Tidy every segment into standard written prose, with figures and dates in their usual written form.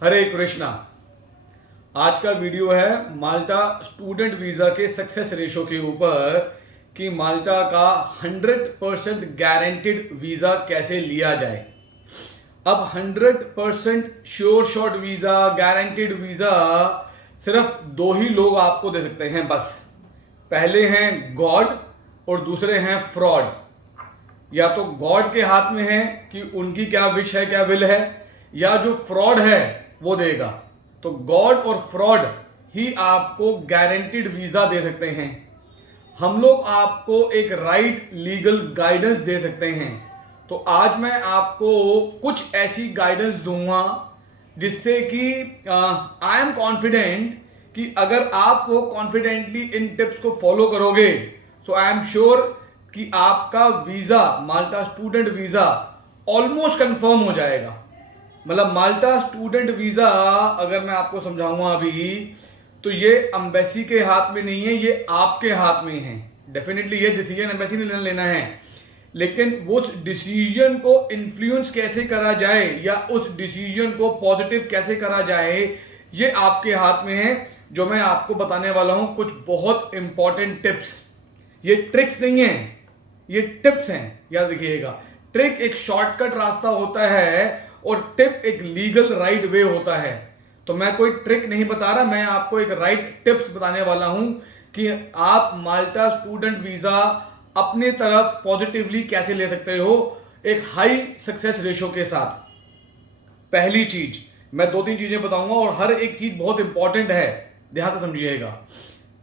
हरे कृष्णा। आज का वीडियो है माल्टा स्टूडेंट वीज़ा के सक्सेस रेशो के ऊपर कि माल्टा का 100% गारंटेड वीज़ा कैसे लिया जाए। अब 100% sure shot visa, guaranteed visa सिर्फ दो ही लोग आपको दे सकते हैं बस। पहले हैं गॉड और दूसरे हैं फ्रॉड। या तो गॉड के हाथ में है कि उनकी क्या विश है, क्या विल है, या जो फ्रॉड है वो देगा। तो गॉड और फ्रॉड ही आपको गारंटीड वीजा दे सकते हैं। हम लोग आपको एक राइट लीगल गाइडेंस दे सकते हैं। तो आज मैं आपको कुछ ऐसी गाइडेंस दूंगा जिससे कि आई एम कॉन्फिडेंट कि अगर आप वो कॉन्फिडेंटली इन टिप्स को फॉलो करोगे सो आई एम श्योर कि आपका वीजा, माल्टा स्टूडेंट वीजा ऑलमोस्ट कंफर्म हो जाएगा। मतलब माल्टा स्टूडेंट वीजा अगर मैं आपको समझाऊंगा अभी, तो ये एम्बेसी के हाथ में नहीं है, ये आपके हाथ में है। डेफिनेटली ये डिसीजन एम्बेसी ने लेना है, लेकिन उस डिसीजन को इन्फ्लुएंस कैसे करा जाए या उस डिसीजन को पॉजिटिव कैसे करा जाए ये आपके हाथ में है। जो मैं आपको बताने वाला हूं कुछ बहुत इंपॉर्टेंट टिप्स। ये ट्रिक्स नहीं है, ये टिप्स हैं, याद रखिएगा। ट्रिक एक शॉर्टकट रास्ता होता है और टिप एक लीगल राइट वे होता है। तो मैं कोई ट्रिक नहीं बता रहा, मैं आपको एक राइट टिप्स बताने वाला हूं कि आप माल्टा स्टूडेंट वीजा अपने तरफ पॉजिटिवली कैसे ले सकते हो एक हाई सक्सेस रेशो के साथ। पहली चीज, मैं दो तीन चीजें बताऊंगा और हर एक चीज बहुत इंपॉर्टेंट है, ध्यान से समझिएगा।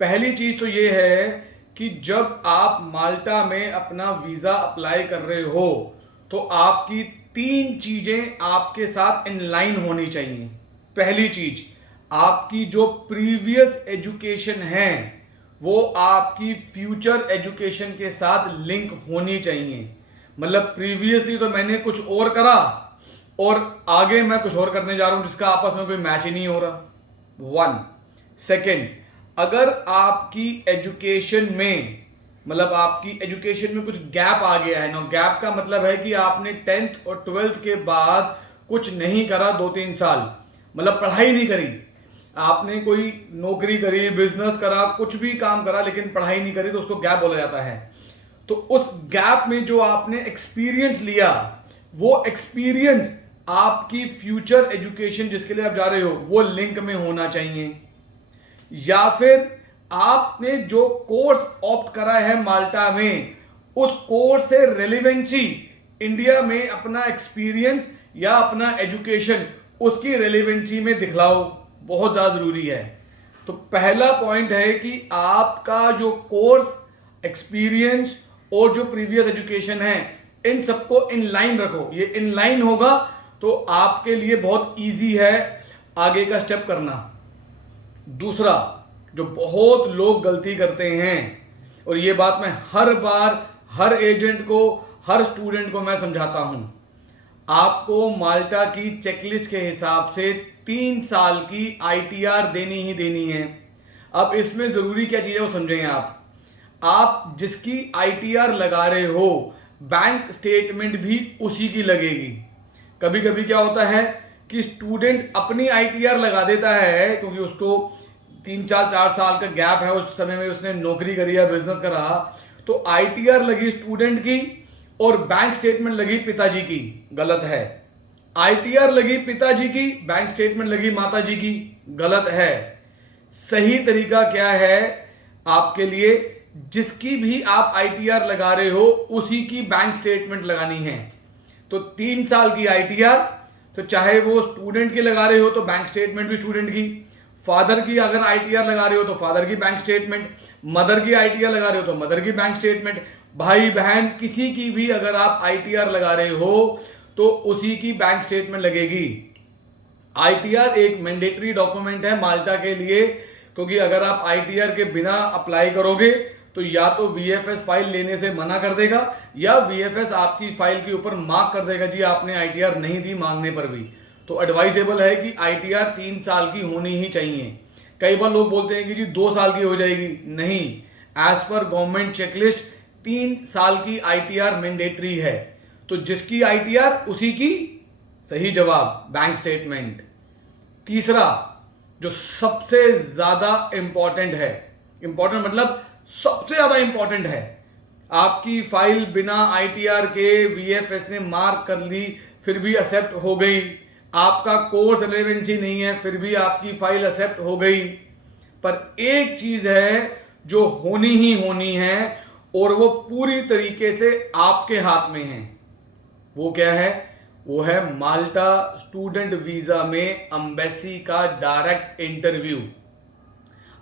पहली चीज तो ये है कि जब आप माल्टा में अपना वीजा अप्लाई कर रहे हो तो आपकी तीन चीजें आपके साथ इन लाइन होनी चाहिए। पहली चीज, आपकी जो प्रीवियस एजुकेशन है वो आपकी फ्यूचर एजुकेशन के साथ लिंक होनी चाहिए। मतलब प्रीवियसली तो मैंने कुछ और करा और आगे मैं कुछ और करने जा रहा हूं जिसका आपस में कोई मैच ही नहीं हो रहा। वन। सेकेंड, अगर आपकी एजुकेशन में, मतलब आपकी एजुकेशन में कुछ गैप आ गया है ना, गैप का मतलब है कि आपने 10th और 12th के बाद कुछ नहीं करा 2-3 साल, मतलब पढ़ाई नहीं करी, आपने कोई नौकरी करी, बिजनेस करा, कुछ भी काम करा लेकिन पढ़ाई नहीं करी, तो उसको गैप बोला जाता है। तो उस गैप में जो आपने एक्सपीरियंस लिया वो एक्सपीरियंस आपकी फ्यूचर एजुकेशन जिसके लिए आप जा रहे हो वो लिंक में होना चाहिए। या फिर आपने जो कोर्स ऑप्ट करा है माल्टा में उस कोर्स से रेलिवेंसी, इंडिया में अपना एक्सपीरियंस या अपना एजुकेशन उसकी रेलिवेंसी में दिखलाओ, बहुत ज्यादा जरूरी है। तो पहला पॉइंट है कि आपका जो कोर्स, एक्सपीरियंस और जो प्रीवियस एजुकेशन है इन सबको इन लाइन रखो। ये इन लाइन होगा तो आपके लिए बहुत इजी है आगे का स्टेप करना। दूसरा, जो बहुत लोग गलती करते हैं और ये बात मैं हर बार हर एजेंट को, हर स्टूडेंट को मैं समझाता हूं, आपको माल्टा की चेकलिस्ट के हिसाब से 3 साल की आईटीआर देनी ही देनी है। अब इसमें जरूरी क्या चीज है वो समझें। आप जिसकी आईटीआर लगा रहे हो बैंक स्टेटमेंट भी उसी की लगेगी। कभी कभी क्या होता है कि स्टूडेंट अपनी आईटीआर लगा देता है क्योंकि उसको 3-4 साल का गैप है, उस समय में उसने नौकरी करी या बिजनेस करा, तो आईटीआर लगी स्टूडेंट की और बैंक स्टेटमेंट लगी पिताजी की। गलत है। आईटीआर लगी पिताजी की, बैंक स्टेटमेंट लगी माताजी की। गलत है। सही तरीका क्या है आपके लिए, जिसकी भी आप आईटीआर लगा रहे हो उसी की बैंक स्टेटमेंट लगानी है। तो 3 साल की आईटीआर, तो चाहे वो स्टूडेंट की लगा रहे हो तो बैंक स्टेटमेंट भी स्टूडेंट की, फादर की अगर आईटीआर लगा रहे हो तो फादर की बैंक स्टेटमेंट, मदर की आईटीआर लगा रहे हो तो मदर की बैंक स्टेटमेंट, भाई बहन किसी की भी अगर आप आईटीआर लगा रहे हो तो उसी की बैंक स्टेटमेंट लगेगी। आईटीआर एक मैंडेटरी डॉक्यूमेंट है माल्टा के लिए, क्योंकि अगर आप आईटीआर के बिना अप्लाई करोगे तो या तो वीएफएस फाइल लेने से मना कर देगा या वीएफएस आपकी फाइल के ऊपर मार्क कर देगा जी आपने आईटीआर नहीं दी मांगने पर भी। तो एडवाइजेबल है कि आईटीआर 3 साल की होनी ही चाहिए। कई बार लोग बोलते हैं कि जी 2 साल की हो जाएगी, नहीं, एज पर गवर्नमेंट चेकलिस्ट 3 साल की आईटीआर मैंडेटरी है। तो जिसकी आईटीआर उसी की, सही जवाब, बैंक स्टेटमेंट। तीसरा जो सबसे ज्यादा इंपॉर्टेंट है, इंपॉर्टेंट मतलब सबसे ज्यादा इंपॉर्टेंट है, आपकी फाइल बिना आईटीआर के वीएफएस ने मार्क कर ली फिर भी एक्सेप्ट हो गई, आपका कोर्स रिलेवेंसी नहीं है फिर भी आपकी फाइल एक्सेप्ट हो गई, पर एक चीज है जो होनी ही होनी है और वो पूरी तरीके से आपके हाथ में है। वो क्या है? वो है माल्टा स्टूडेंट वीजा में एम्बेसी का डायरेक्ट इंटरव्यू।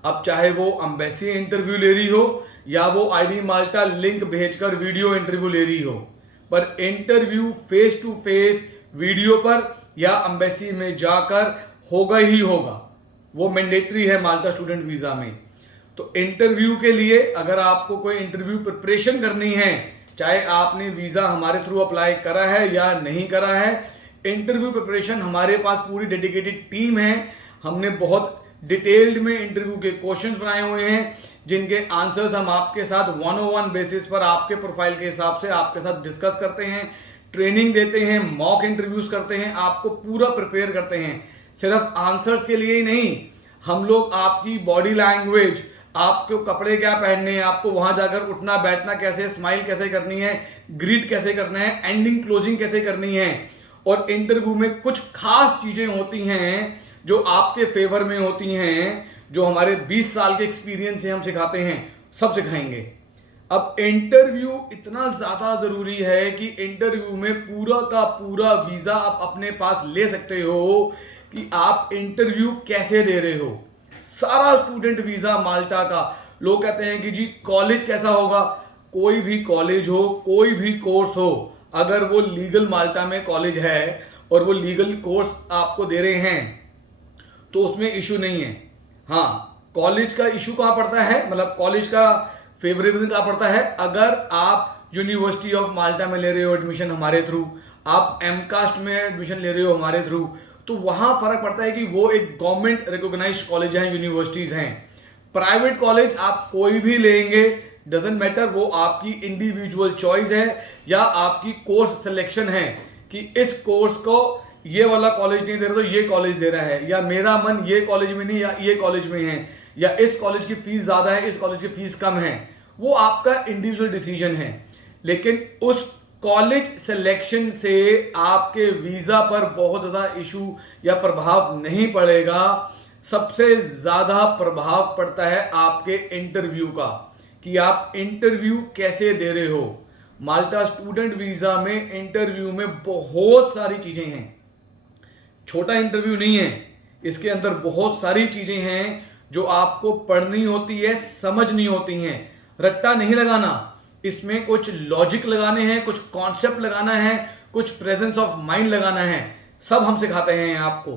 अब चाहे वो एम्बेसी इंटरव्यू ले रही हो या वो आईडी माल्टा लिंक भेजकर वीडियो इंटरव्यू ले रही हो, पर interview face to face video पर या एम्बेसी में जाकर होगा ही होगा। वो मैंडेटरी है माल्टा स्टूडेंट वीजा में। तो इंटरव्यू के लिए अगर आपको कोई इंटरव्यू प्रिपरेशन करनी है, चाहे आपने वीजा हमारे थ्रू अप्लाई करा है या नहीं करा है, इंटरव्यू प्रिपरेशन हमारे पास पूरी डेडिकेटेड टीम है। हमने बहुत डिटेल्ड में इंटरव्यू के क्वेश्चंस बनाए हुए हैं जिनके आंसर्स हम आपके साथ 101 बेसिस पर आपके प्रोफाइल के हिसाब से आपके साथ डिस्कस करते हैं, ट्रेनिंग देते हैं, मॉक इंटरव्यूज करते हैं, आपको पूरा प्रिपेयर करते हैं। सिर्फ आंसर्स के लिए ही नहीं, हम लोग आपकी बॉडी लैंग्वेज, आपको कपड़े क्या पहनने हैं, आपको वहां जाकर उठना बैठना कैसे, स्माइल कैसे करनी है, ग्रीट कैसे करना है, एंडिंग क्लोजिंग कैसे करनी है, और इंटरव्यू में कुछ खास चीजें होती हैं जो आपके फेवर में होती हैं, जो हमारे 20 साल के एक्सपीरियंस से हम सिखाते हैं, सब सिखाएंगे। अब इंटरव्यू इतना ज्यादा जरूरी है कि इंटरव्यू में पूरा का पूरा वीजा आप अपने पास ले सकते हो कि आप इंटरव्यू कैसे दे रहे हो। सारा स्टूडेंट वीजा माल्टा का, लोग कहते हैं कि जी कॉलेज कैसा होगा, कोई भी कॉलेज हो, कोई भी कोर्स हो, अगर वो लीगल माल्टा में कॉलेज है और वो लीगल कोर्स आपको दे रहे हैं तो उसमें इशू नहीं है। हाँ, कॉलेज का इशू कहां पड़ता है, मतलब कॉलेज का फेवरेबल कहां पड़ता है, अगर आप यूनिवर्सिटी ऑफ माल्टा में ले रहे हो एडमिशन हमारे थ्रू, आप एमकास्ट में एडमिशन ले रहे हो हमारे थ्रू, तो वहां फर्क पड़ता है कि वो एक गवर्नमेंट रिकॉग्नाइज्ड कॉलेज हैं, यूनिवर्सिटीज हैं। प्राइवेट कॉलेज आप कोई भी लेंगे, डजंट मैटर, वो आपकी इंडिविजुअल चॉइस है या आपकी कोर्स सिलेक्शन है कि इस कोर्स को ये वाला कॉलेज नहीं दे रहा तो ये कॉलेज दे रहा है, या मेरा मन ये कॉलेज में नहीं या ये कॉलेज में है, या इस कॉलेज की फीस ज्यादा है इस कॉलेज की फीस कम है। वो आपका इंडिविजुअल डिसीजन है, लेकिन उस कॉलेज सिलेक्शन से आपके वीजा पर बहुत ज्यादा इशू या प्रभाव नहीं पड़ेगा। सबसे ज्यादा प्रभाव पड़ता है आपके इंटरव्यू का, कि आप इंटरव्यू कैसे दे रहे हो। माल्टा स्टूडेंट वीजा में इंटरव्यू में बहुत सारी चीजें हैं, छोटा इंटरव्यू नहीं है, इसके अंदर बहुत सारी चीजें हैं जो आपको पढ़नी होती है, समझनी होती हैं। रट्टा नहीं लगाना, इसमें कुछ लॉजिक लगाने हैं, कुछ कॉन्सेप्ट लगाना है, कुछ प्रेजेंस ऑफ माइंड लगाना है, सब हम सिखाते हैं आपको।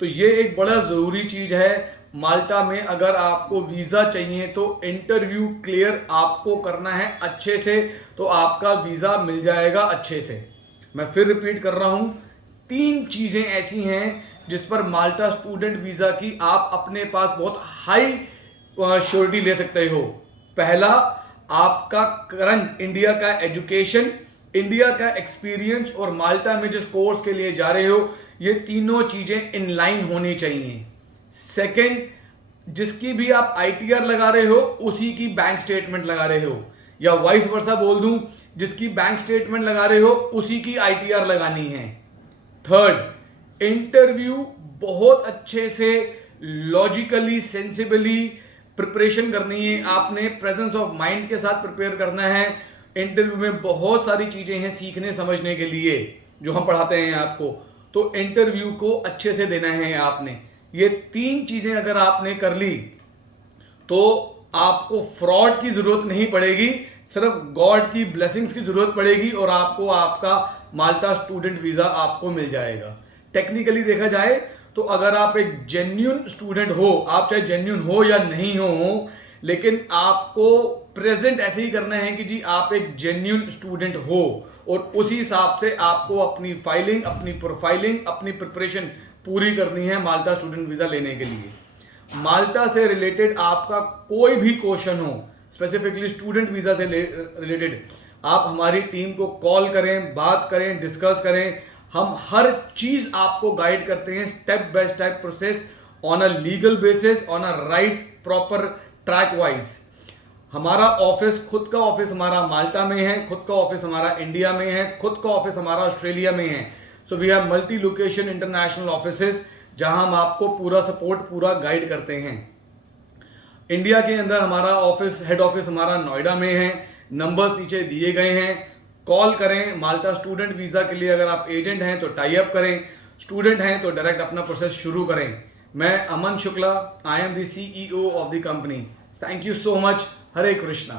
तो ये एक बड़ा जरूरी चीज है माल्टा में। अगर आपको वीजा चाहिए तो इंटरव्यू क्लियर आपको करना है अच्छे से, तो आपका वीजा मिल जाएगा अच्छे से। मैं फिर रिपीट कर रहा हूं, 3 चीजें ऐसी हैं जिस पर माल्टा स्टूडेंट वीजा की आप अपने पास बहुत हाई श्योरिटी ले सकते हो। पहला, आपका करंट इंडिया का एजुकेशन, इंडिया का एक्सपीरियंस, और माल्टा में जिस कोर्स के लिए जा रहे हो, ये तीनों चीजें इन लाइन होनी चाहिए। सेकंड, जिसकी भी आप आईटीआर लगा रहे हो उसी की बैंक स्टेटमेंट लगा रहे हो, या वाइस वर्सा बोल दूं, जिसकी बैंक स्टेटमेंट लगा रहे हो उसी की आईटीआर लगानी है। थर्ड, इंटरव्यू बहुत अच्छे से लॉजिकली सेंसिबली प्रिपरेशन करनी है, आपने प्रेजेंस ऑफ माइंड के साथ प्रिपेयर करना है। इंटरव्यू में बहुत सारी चीजें हैं सीखने समझने के लिए जो हम पढ़ाते हैं आपको, तो इंटरव्यू को अच्छे से देना है आपने। ये 3 चीजें अगर आपने कर ली तो आपको फ्रॉड की जरूरत नहीं पड़ेगी, सिर्फ गॉड की ब्लेसिंग्स की जरूरत पड़ेगी और आपको आपका माल्टा स्टूडेंट वीजा आपको मिल जाएगा। टेक्निकली देखा जाए तो अगर आप एक जेन्युइन स्टूडेंट हो, आप चाहे जेन्युइन हो या नहीं हो, लेकिन आपको प्रेजेंट ऐसे ही करना है कि जी आप एक जेन्युइन स्टूडेंट हो, और उसी हिसाब से आपको अपनी फाइलिंग, अपनी प्रोफाइलिंग, अपनी प्रिपरेशन पूरी करनी है माल्टा स्टूडेंट वीजा लेने के लिए। माल्टा से रिलेटेड आपका कोई भी क्वेश्चन हो, स्पेसिफिकली स्टूडेंट वीजा से रिलेटेड, आप हमारी टीम को कॉल करें, बात करें, डिस्कस करें। हम हर चीज आपको गाइड करते हैं, step by step process, on a legal basis, on a right proper track wise. हमारा ऑफिस, खुद का ऑफिस हमारा माल्टा में है, खुद का ऑफिस हमारा इंडिया में है, खुद का ऑफिस हमारा ऑस्ट्रेलिया में है। So we have multi location international offices जहां हम आपको पूरा सपोर्ट, पूरा गाइड करते हैं। इंडिया के अंदर हमारा ऑफिस, हेड ऑफिस हमारा नोएडा में है। नंबर्स नीचे दिए गए हैं, कॉल करें। माल्टा स्टूडेंट वीजा के लिए अगर आप एजेंट हैं तो टाई अप करें, स्टूडेंट हैं तो डायरेक्ट अपना प्रोसेस शुरू करें। मैं Aman Shukla, I am the CEO of the company. Thank you so much. Hare Krishna.